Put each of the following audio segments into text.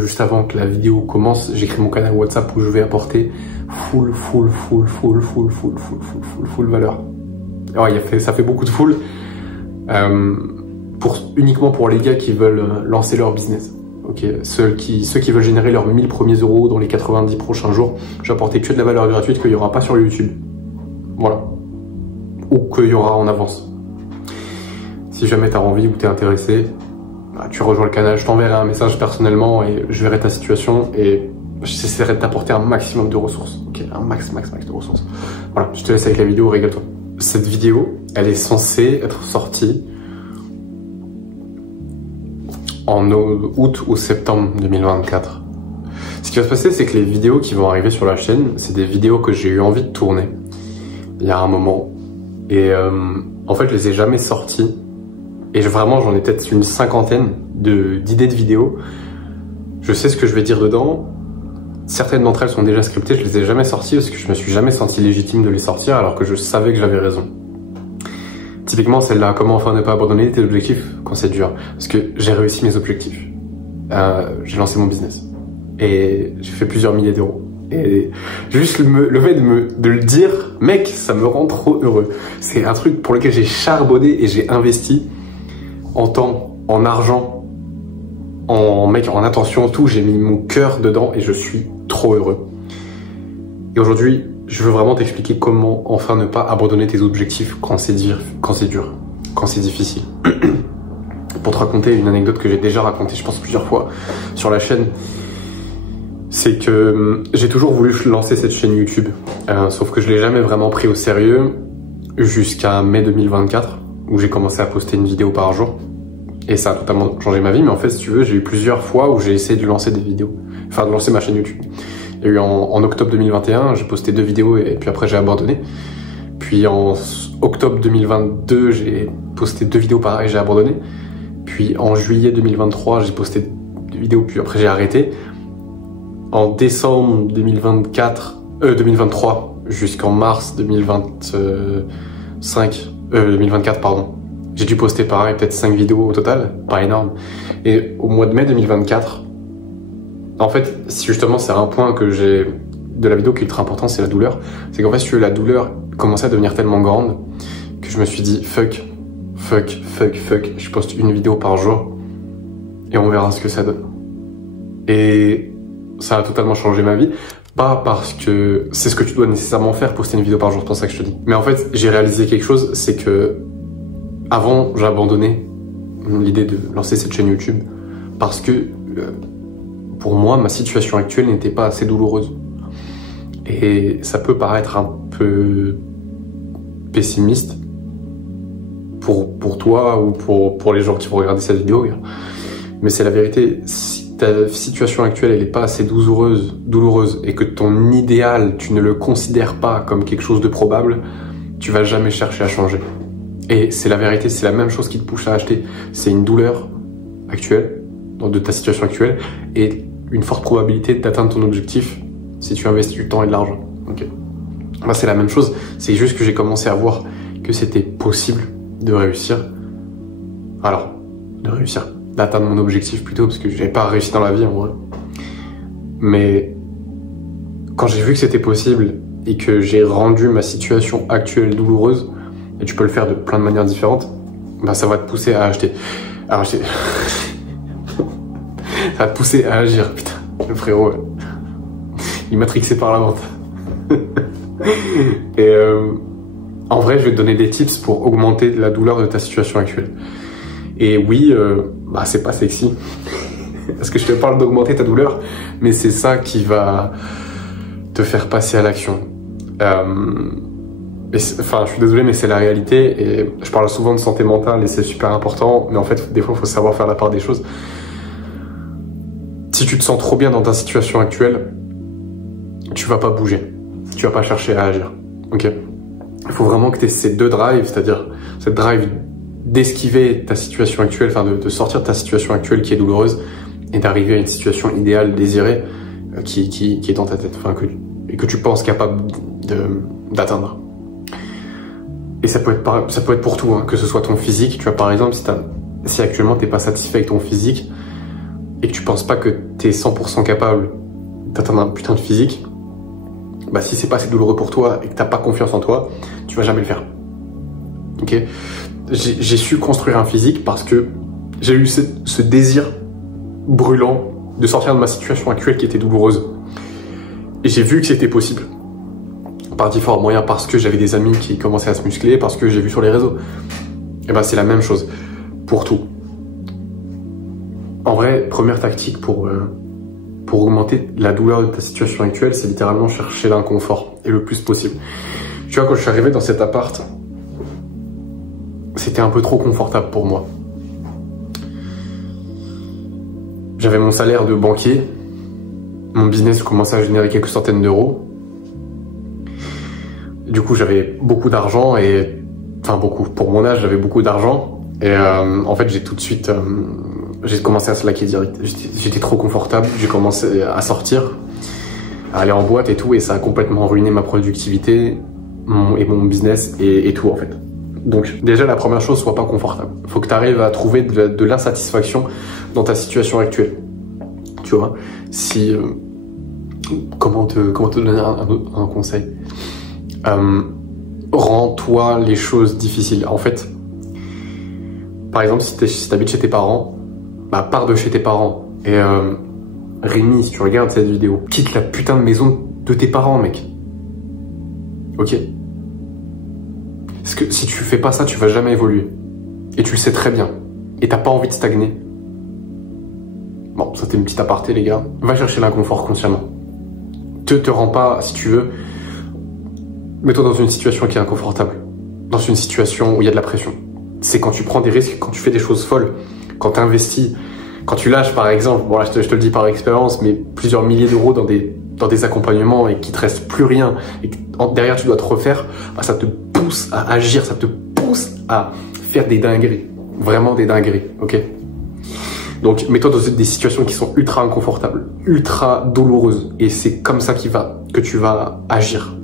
Juste avant que la vidéo commence, j'écris mon canal WhatsApp où je vais apporter full valeur. Alors, ça fait beaucoup de full, uniquement pour les gars qui veulent lancer leur business. Ok, ceux qui veulent générer leurs 1000 premiers euros dans les 90 prochains jours, je vais apporter que de la valeur gratuite qu'il n'y aura pas sur YouTube. Voilà. Ou qu'il y aura en avance. Si jamais tu as envie ou tu es intéressé, bah, tu rejoins le canal, je t'enverrai un message personnellement et je verrai ta situation et j'essaierai de t'apporter un maximum de ressources. Ok, un max de ressources. Voilà, je te laisse avec la vidéo, régale-toi. Cette vidéo, elle est censée être sortie en août ou septembre 2024. Ce qui va se passer, c'est que les vidéos qui vont arriver sur la chaîne, c'est des vidéos que j'ai eu envie de tourner il y a un moment. Et en fait, je les ai jamais sorties. Et vraiment, j'en ai peut-être une cinquantaine d'idées de vidéos. Je sais ce que je vais dire dedans. Certaines d'entre elles sont déjà scriptées, je les ai jamais sorties parce que je me suis jamais senti légitime de les sortir alors que je savais que j'avais raison. Typiquement, celle-là, comment enfin ne pas abandonner tes objectifs quand c'est dur. Parce que j'ai réussi mes objectifs. J'ai lancé mon business. Et j'ai fait plusieurs milliers d'euros. Et juste le fait de le dire, mec, ça me rend trop heureux. C'est un truc pour lequel j'ai charbonné et j'ai investi en temps, en argent, en attention, tout. J'ai mis mon cœur dedans et je suis trop heureux. Et aujourd'hui, je veux vraiment t'expliquer comment enfin ne pas abandonner tes objectifs quand c'est dur, quand c'est difficile. Pour te raconter une anecdote que j'ai déjà racontée, je pense plusieurs fois sur la chaîne, c'est que j'ai toujours voulu lancer cette chaîne YouTube, sauf que je l'ai jamais vraiment pris au sérieux jusqu'à mai 2024, où j'ai commencé à poster une vidéo par jour. Et ça a totalement changé ma vie, mais en fait, si tu veux, j'ai eu plusieurs fois où j'ai essayé de lancer des vidéos, enfin de lancer ma chaîne YouTube. Il y a eu en octobre 2021, j'ai posté 2 vidéos et puis après j'ai abandonné. Puis en octobre 2022, j'ai posté 2 vidéos pareil, j'ai abandonné. Puis en juillet 2023, j'ai posté 2 vidéos, puis après j'ai arrêté. En décembre 2023 jusqu'en mars 2024, pardon. J'ai dû poster pareil, peut-être 5 vidéos au total, pas énorme. Et au mois de mai 2024, en fait, justement, c'est un point que j'ai de la vidéo qui est ultra important, c'est la douleur. C'est qu'en fait, si tu veux, la douleur commençait à devenir tellement grande que je me suis dit, fuck, je poste une vidéo par jour et on verra ce que ça donne. Et ça a totalement changé ma vie. Pas parce que c'est ce que tu dois nécessairement faire, poster une vidéo par jour, c'est pour ça que je te dis. Mais en fait, j'ai réalisé quelque chose, c'est que avant, j'ai abandonné l'idée de lancer cette chaîne YouTube parce que pour moi, ma situation actuelle n'était pas assez douloureuse. Et ça peut paraître un peu pessimiste pour toi ou pour les gens qui vont regarder cette vidéo. Mais c'est la vérité. Si ta situation actuelle elle n'est pas assez douloureuse et que ton idéal, tu ne le considères pas comme quelque chose de probable, tu vas jamais chercher à changer. Et c'est la vérité, c'est la même chose qui te pousse à acheter. C'est une douleur actuelle, de ta situation actuelle, et une forte probabilité d'atteindre ton objectif si tu investis du temps et de l'argent. Okay. Moi, c'est la même chose, c'est juste que j'ai commencé à voir que c'était possible de réussir. Alors, d'atteindre mon objectif plutôt, parce que j'avais pas réussi dans la vie en vrai. Mais quand j'ai vu que c'était possible et que j'ai rendu ma situation actuelle douloureuse, et tu peux le faire de plein de manières différentes, bah ça va te pousser à acheter. Ça va te pousser à agir, putain. Le frérot, il est matrixé par la vente. Et en vrai, je vais te donner des tips pour augmenter la douleur de ta situation actuelle. Et oui, bah c'est pas sexy. Parce que je te parle d'augmenter ta douleur, mais c'est ça qui va te faire passer à l'action. Enfin, je suis désolé, mais c'est la réalité et je parle souvent de santé mentale et c'est super important, mais en fait, des fois, il faut savoir faire la part des choses. Si tu te sens trop bien dans ta situation actuelle, tu vas pas bouger, tu vas pas chercher à agir, ok? Il faut vraiment que tu aies ces 2 drives, c'est-à-dire cette drive d'esquiver ta situation actuelle, enfin de sortir de ta situation actuelle qui est douloureuse et d'arriver à une situation idéale, désirée, qui est dans ta tête, enfin, et que tu penses capable d'atteindre. Et ça peut être pour tout, hein, que ce soit ton physique. Tu vois, par exemple, si actuellement t'es pas satisfait avec ton physique et que tu penses pas que t'es 100% capable d'atteindre un putain de physique, bah si c'est pas assez douloureux pour toi et que t'as pas confiance en toi, tu vas jamais le faire. Ok? J'ai su construire un physique parce que j'ai eu ce désir brûlant de sortir de ma situation actuelle qui était douloureuse. Et j'ai vu que c'était possible. Par différents moyens, parce que j'avais des amis qui commençaient à se muscler, parce que j'ai vu sur les réseaux. Et ben c'est la même chose pour tout. En vrai, première tactique pour augmenter la douleur de ta situation actuelle, c'est littéralement chercher l'inconfort et le plus possible. Tu vois, quand je suis arrivé dans cet appart, c'était un peu trop confortable pour moi. J'avais mon salaire de banquier, mon business commençait à générer quelques centaines d'euros. Du coup, j'avais beaucoup d'argent et... Enfin, beaucoup. Pour mon âge, j'avais beaucoup d'argent. Et en fait, j'ai tout de suite... j'ai commencé à slacker direct. J'étais trop confortable, j'ai commencé à sortir, à aller en boîte et tout, et ça a complètement ruiné ma productivité et mon business et tout en fait. Donc déjà la première chose, sois pas confortable. Faut que tu arrives à trouver de l'insatisfaction dans ta situation actuelle. Tu vois, si... comment te donner un conseil, rends-toi les choses difficiles. En fait, par exemple, si t'habites chez tes parents, bah pars de chez tes parents. Et Rémi, si tu regardes cette vidéo, quitte la putain de maison de tes parents, mec. Ok? Parce que si tu fais pas ça, tu vas jamais évoluer. Et tu le sais très bien. Et t'as pas envie de stagner. Bon, ça c'était une petite aparté, les gars. Va chercher l'inconfort consciemment. Te rends pas, si tu veux, mets-toi dans une situation qui est inconfortable. Dans une situation où il y a de la pression. C'est quand tu prends des risques, quand tu fais des choses folles, quand tu investis, quand tu lâches par exemple, bon là je te le dis par expérience, mais plusieurs milliers d'euros dans des accompagnements et qu'il te reste plus rien, et que derrière tu dois te refaire, bah, ça te pousse à agir, ça te pousse à faire des dingueries. Vraiment des dingueries, ok? Donc mets-toi dans des situations qui sont ultra inconfortables, ultra douloureuses, et c'est comme ça que tu vas agir.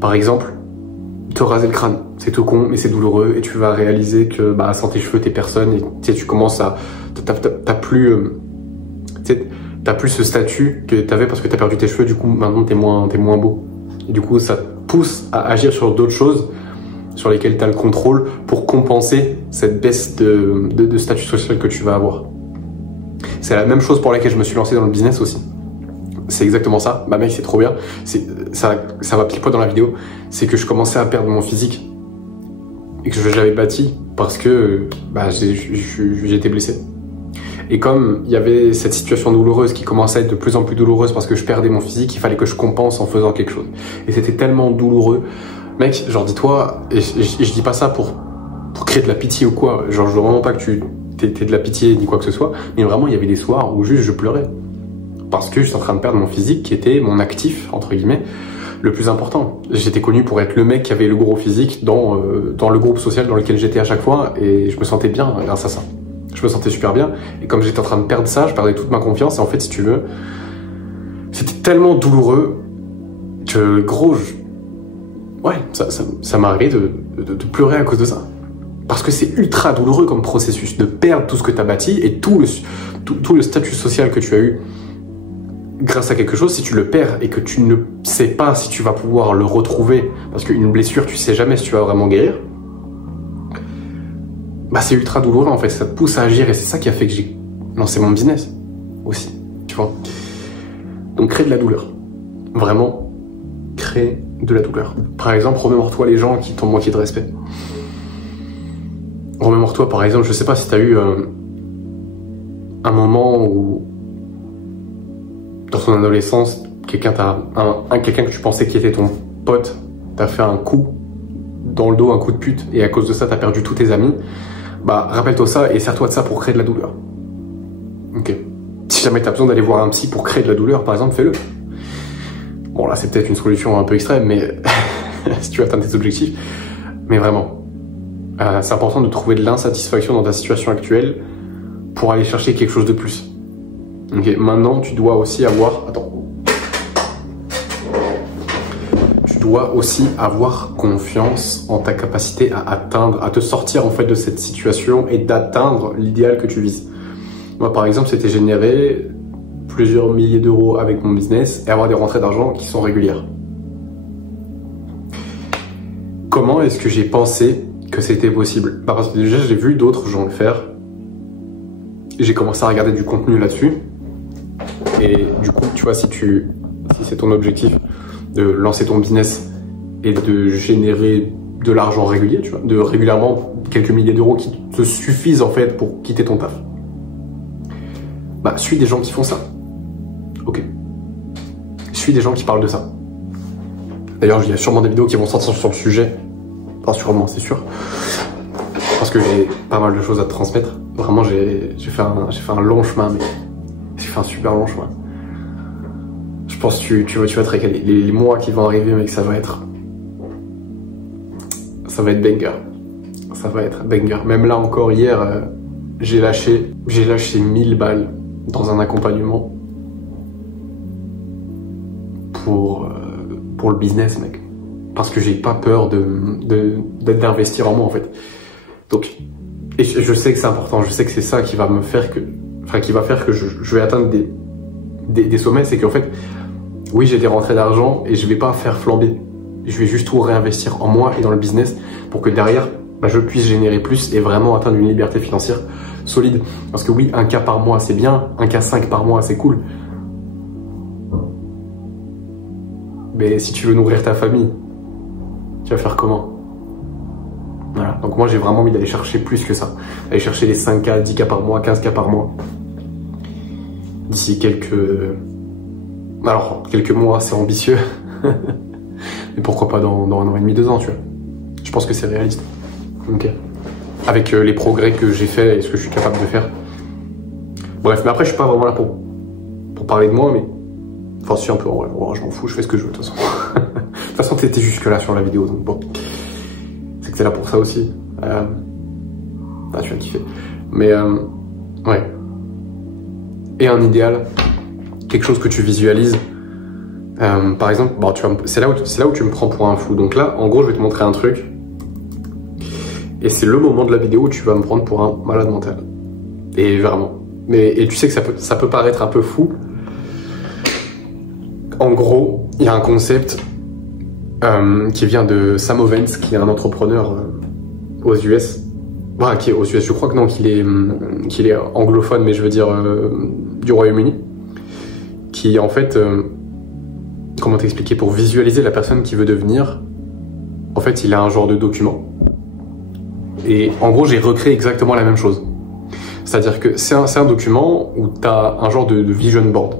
Par exemple, te raser le crâne, c'est tout con, mais c'est douloureux, et tu vas réaliser que bah, sans tes cheveux, t'es personne, et tu commences à... T'as plus ce statut que t'avais parce que t'as perdu tes cheveux, du coup maintenant t'es moins beau. Et du coup ça te pousse à agir sur d'autres choses sur lesquelles t'as le contrôle pour compenser cette baisse de statut social que tu vas avoir. C'est la même chose pour laquelle je me suis lancé dans le business aussi. C'est exactement ça. Bah mec, c'est trop bien. Ça va pile poil dans la vidéo. C'est que je commençais à perdre mon physique et que j'avais bâti parce que bah, j'ai été blessé. Et comme il y avait cette situation douloureuse qui commençait à être de plus en plus douloureuse parce que je perdais mon physique, il fallait que je compense en faisant quelque chose. Et c'était tellement douloureux. Mec, genre dis-toi, et je dis pas ça pour créer de la pitié ou quoi. Genre je veux vraiment pas que tu t'aies de la pitié ni quoi que ce soit. Mais vraiment, il y avait des soirs où juste je pleurais. Parce que je suis en train de perdre mon physique qui était mon actif, entre guillemets, le plus important. J'étais connu pour être le mec qui avait le gros physique dans le groupe social dans lequel j'étais à chaque fois et je me sentais bien grâce à ça. Je me sentais super bien et comme j'étais en train de perdre ça, je perdais toute ma confiance et en fait, si tu veux, c'était tellement douloureux que gros, ouais, ça m'est arrivé de pleurer à cause de ça. Parce que c'est ultra douloureux comme processus de perdre tout ce que tu as bâti et tout le statut social que tu as eu grâce à quelque chose. Si tu le perds et que tu ne sais pas si tu vas pouvoir le retrouver, parce qu'une blessure, tu sais jamais si tu vas vraiment guérir, bah c'est ultra douloureux en fait, ça te pousse à agir et c'est ça qui a fait que j'ai lancé mon business aussi, tu vois. Donc crée de la douleur, vraiment crée de la douleur. Par exemple, remémore-toi les gens qui t'ont manqué de respect. Remémore-toi par exemple, je sais pas si t'as eu un moment où dans ton adolescence, quelqu'un que tu pensais qui était ton pote t'a fait un coup dans le dos, un coup de pute, et à cause de ça t'as perdu tous tes amis, bah rappelle-toi ça et sers-toi de ça pour créer de la douleur. Ok. Si jamais t'as besoin d'aller voir un psy pour créer de la douleur, par exemple, fais-le. Bon là c'est peut-être une solution un peu extrême, mais si tu veux atteindre tes objectifs, mais vraiment, c'est important de trouver de l'insatisfaction dans ta situation actuelle pour aller chercher quelque chose de plus. Ok, maintenant tu dois aussi avoir... Attends. Tu dois aussi avoir confiance en ta capacité à atteindre, à te sortir en fait de cette situation et d'atteindre l'idéal que tu vises. Moi, par exemple, c'était générer plusieurs milliers d'euros avec mon business et avoir des rentrées d'argent qui sont régulières. Comment est-ce que j'ai pensé que c'était possible? Parce que déjà, j'ai vu d'autres gens le faire. J'ai commencé à regarder du contenu là-dessus. Et du coup, tu vois, si c'est ton objectif de lancer ton business et de générer de l'argent régulier, tu vois, de régulièrement quelques milliers d'euros qui te suffisent en fait pour quitter ton taf, bah suis des gens qui font ça. Ok. Suis des gens qui parlent de ça. D'ailleurs, il y a sûrement des vidéos qui vont sortir sur le sujet. Enfin, sûrement, c'est sûr. Parce que j'ai pas mal de choses à te transmettre. Vraiment, j'ai fait un long chemin, mais j'ai fait un super long chemin. Je pense que tu vas te régaler. Les mois qui vont arriver, mec, ça va être banger. Ça va être banger. Même là encore, hier, j'ai lâché 1000 balles dans un accompagnement pour le business, mec. Parce que j'ai pas peur d'investir en moi, en fait. Donc, et je sais que c'est important. Je sais que c'est ça qui va me faire qui va faire que je vais atteindre des sommets. C'est qu'en fait, oui, j'ai des rentrées d'argent et je vais pas faire flamber. Je vais juste tout réinvestir en moi et dans le business pour que derrière, bah, je puisse générer plus et vraiment atteindre une liberté financière solide. Parce que oui, 1K par mois, c'est bien. 1K5 par mois, c'est cool. Mais si tu veux nourrir ta famille, tu vas faire comment? Voilà. Donc moi, j'ai vraiment envie d'aller chercher plus que ça. Aller chercher les 5K, 10K par mois, 15K par mois. D'ici quelques mois, c'est ambitieux. Mais pourquoi pas dans 1 an et demi, 2 ans, tu vois. Je pense que c'est réaliste. Ok. Avec les progrès que j'ai fait et ce que je suis capable de faire. Bref, mais après, je suis pas vraiment là pour parler de moi, mais... Enfin, si, un peu, en vrai. Oh, je m'en fous, je fais ce que je veux, de toute façon. De toute façon, t'étais jusque là sur la vidéo, donc bon. C'est que t'es là pour ça aussi. Ah, tu vas kiffer. Mais, ouais. Et un idéal, quelque chose que tu visualises. Par exemple, bon, c'est là où tu me prends pour un fou. Donc là, en gros, je vais te montrer un truc. Et c'est le moment de la vidéo où tu vas me prendre pour un malade mental. Et vraiment. Et tu sais que ça peut paraître un peu fou. En gros, il y a un concept qui vient de Sam Ovens, qui est un entrepreneur aux US. Voilà, qui est aux US, je crois que non, qu'il est anglophone, mais je veux dire du Royaume-Uni. Qui en fait... comment t'expliquer, pour visualiser la personne qui veut devenir, en fait, il a un genre de document. Et en gros, j'ai recréé exactement la même chose. C'est-à-dire que c'est un document où tu as un genre de vision board.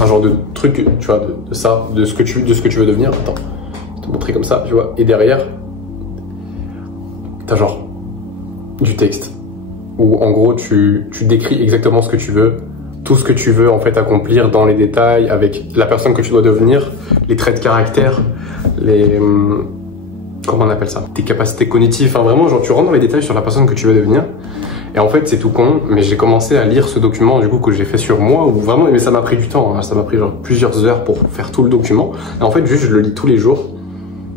Un genre de truc, tu vois, de ce que tu veux devenir. Attends, je vais te montrer comme ça, tu vois. Et derrière, tu as genre du texte. Où en gros, tu décris exactement ce que tu veux. Tout ce que tu veux en fait accomplir dans les détails, avec la personne que tu dois devenir, les traits de caractère, comment on appelle ça, tes capacités cognitives, enfin vraiment genre tu rentres dans les détails sur la personne que tu veux devenir. Et en fait c'est tout con, mais j'ai commencé à lire ce document du coup que j'ai fait sur moi, où vraiment, mais ça m'a pris du temps, hein, ça m'a pris genre plusieurs heures pour faire tout le document. Et en fait juste je le lis tous les jours.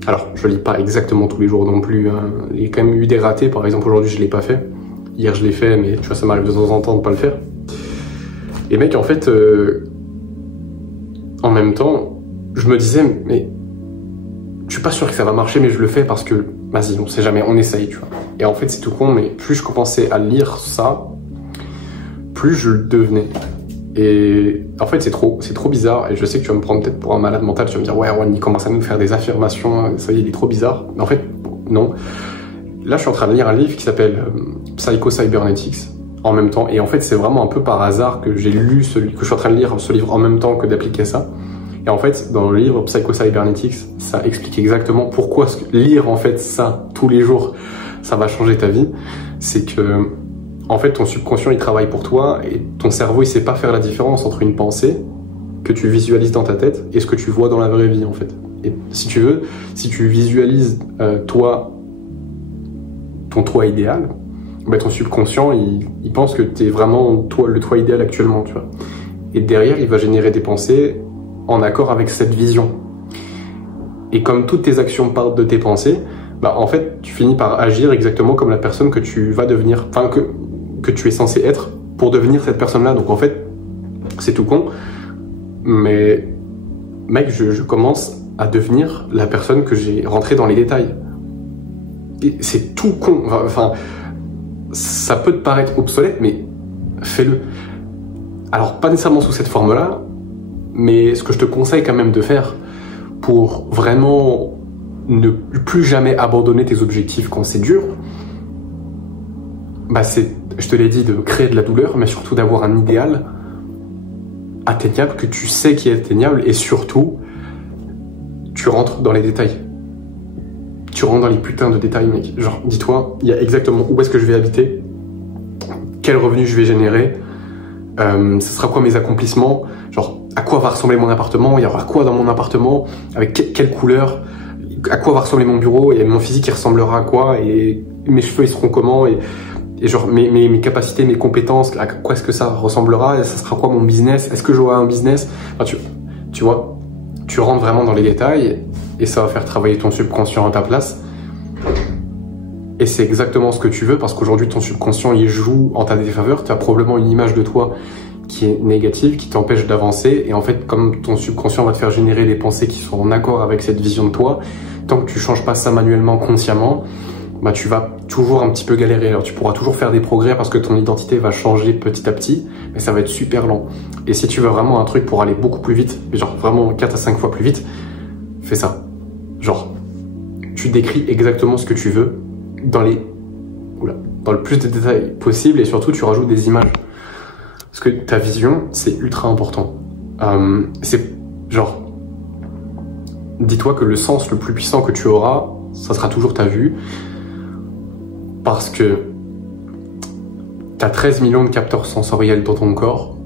Alors je lis pas exactement tous les jours non plus, hein. Il y a quand même eu des ratés, par exemple aujourd'hui je l'ai pas fait. Hier je l'ai fait, mais tu vois ça m'arrive de temps en temps de pas le faire. Et mec, en fait, en même temps, je me disais, mais je suis pas sûr que ça va marcher, mais je le fais parce que, vas-y, on sait jamais, on essaye, tu vois. Et en fait, c'est tout con, mais plus je commençais à lire ça, plus je le devenais. Et en fait, c'est trop bizarre. Et je sais que tu vas me prendre peut-être pour un malade mental, tu vas me dire, ouais, Erwan, il commence à nous faire des affirmations, ça y est, il est trop bizarre. Mais en fait, non. Là, je suis en train de lire un livre qui s'appelle Psycho Cybernetics. En même temps, et en fait c'est vraiment un peu par hasard que j'ai lu que je suis en train de lire ce livre en même temps que d'appliquer ça. Et en fait dans le livre Psycho Cybernetics, ça explique exactement pourquoi lire en fait ça tous les jours ça va changer ta vie. C'est que en fait ton subconscient il travaille pour toi et ton cerveau il sait pas faire la différence entre une pensée que tu visualises dans ta tête et ce que tu vois dans la vraie vie en fait. Et si tu veux, si tu visualises ton toi idéal, bah, ton subconscient, il pense que tu es vraiment le toi idéal actuellement, tu vois. Et derrière, il va générer des pensées en accord avec cette vision. Et comme toutes tes actions partent de tes pensées, bah, en fait, tu finis par agir exactement comme la personne que tu vas devenir, enfin, que tu es censé être pour devenir cette personne-là. Donc en fait, c'est tout con, mais mec, je commence à devenir la personne que j'ai rentrée dans les détails. Et c'est tout con. Enfin, ça peut te paraître obsolète, mais fais-le. Alors, pas nécessairement sous cette forme-là, mais ce que je te conseille quand même de faire pour vraiment ne plus jamais abandonner tes objectifs quand c'est dur, bah c'est, je te l'ai dit, de créer de la douleur, mais surtout d'avoir un idéal atteignable, que tu sais qui est atteignable, et surtout, tu rentres dans les détails. Tu rentres dans les putains de détails, mec. Genre, dis-toi, il y a exactement où est-ce que je vais habiter, quel revenu je vais générer, ce sera quoi mes accomplissements, genre, à quoi va ressembler mon appartement, il y aura quoi dans mon appartement, avec quelle couleur, à quoi va ressembler mon bureau, et mon physique il ressemblera à quoi, et mes cheveux ils seront comment, et genre mes capacités, mes compétences, à quoi est-ce que ça ressemblera, et ça sera quoi mon business, est-ce que j'aurai un business, enfin, tu vois, tu rentres vraiment dans les détails, et ça va faire travailler ton subconscient à ta place. Et c'est exactement ce que tu veux, parce qu'aujourd'hui ton subconscient il joue en ta défaveur, tu as probablement une image de toi qui est négative, qui t'empêche d'avancer, et en fait comme ton subconscient va te faire générer des pensées qui sont en accord avec cette vision de toi, tant que tu changes pas ça manuellement, consciemment, bah tu vas toujours un petit peu galérer. Alors tu pourras toujours faire des progrès parce que ton identité va changer petit à petit, mais ça va être super lent. Et si tu veux vraiment un truc pour aller beaucoup plus vite, genre vraiment 4 à 5 fois plus vite, fais ça. Genre, tu décris exactement ce que tu veux dans le plus de détails possible, et surtout tu rajoutes des images. Parce que ta vision, c'est ultra important. C'est genre, dis-toi que le sens le plus puissant que tu auras, ça sera toujours ta vue. Parce que tu as 13 millions de capteurs sensoriels dans ton corps,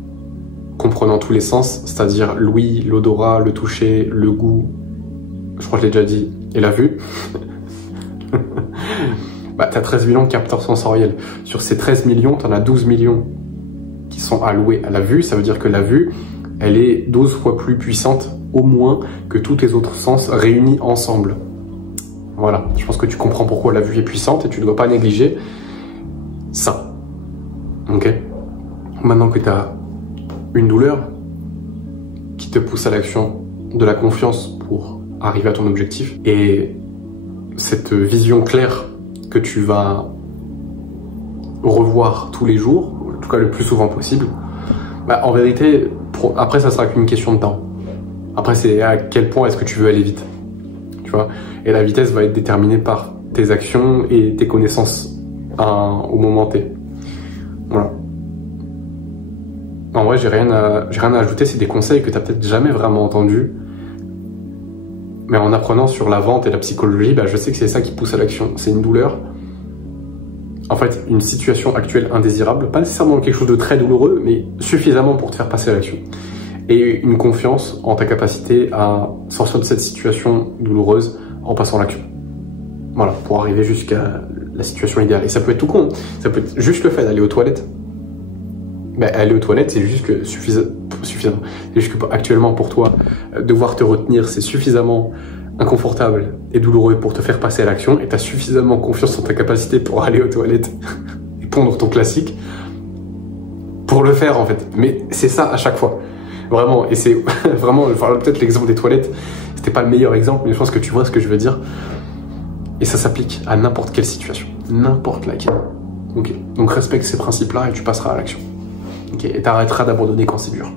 comprenant tous les sens, c'est-à-dire l'ouïe, l'odorat, le toucher, le goût, je crois que je l'ai déjà dit, et la vue. Bah, tu as 13 millions de capteurs sensoriels. Sur ces 13 millions, tu en as 12 millions qui sont alloués à la vue. Ça veut dire que la vue, elle est 12 fois plus puissante, au moins, que tous tes autres sens réunis ensemble. Voilà, je pense que tu comprends pourquoi la vue est puissante, et tu ne dois pas négliger ça. Ok? Maintenant que tu as une douleur qui te pousse à l'action, de la confiance pour arriver à ton objectif, et cette vision claire que tu vas revoir tous les jours, en tout cas le plus souvent possible, bah en vérité, après ça sera qu'une question de temps. Après c'est à quel point est-ce que tu veux aller vite, tu vois, et la vitesse va être déterminée par tes actions et tes connaissances au moment T. Voilà. En vrai, j'ai rien à ajouter, c'est des conseils que tu n'as peut-être jamais vraiment entendus. Mais en apprenant sur la vente et la psychologie, bah, je sais que c'est ça qui pousse à l'action. C'est une douleur. En fait, une situation actuelle indésirable, pas nécessairement quelque chose de très douloureux, mais suffisamment pour te faire passer à l'action. Et une confiance en ta capacité à sortir de cette situation douloureuse en passant à l'action. Voilà, pour arriver jusqu'à la situation idéale. Et ça peut être tout con. Ça peut être juste le fait d'aller aux toilettes. Ben, aller aux toilettes, c'est juste que suffisant. C'est juste que actuellement pour toi, devoir te retenir, c'est suffisamment inconfortable et douloureux pour te faire passer à l'action, et tu as suffisamment confiance en ta capacité pour aller aux toilettes et pondre ton classique pour le faire en fait. Mais c'est ça à chaque fois. Vraiment, et c'est vraiment, enfin, peut-être l'exemple des toilettes, c'était pas le meilleur exemple, mais je pense que tu vois ce que je veux dire. Et ça s'applique à n'importe quelle situation, n'importe laquelle. Ok, donc respecte ces principes-là et tu passeras à l'action. Ok, et t'arrêteras d'abandonner quand c'est dur.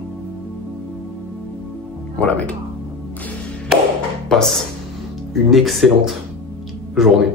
Voilà mec. Passe une excellente journée.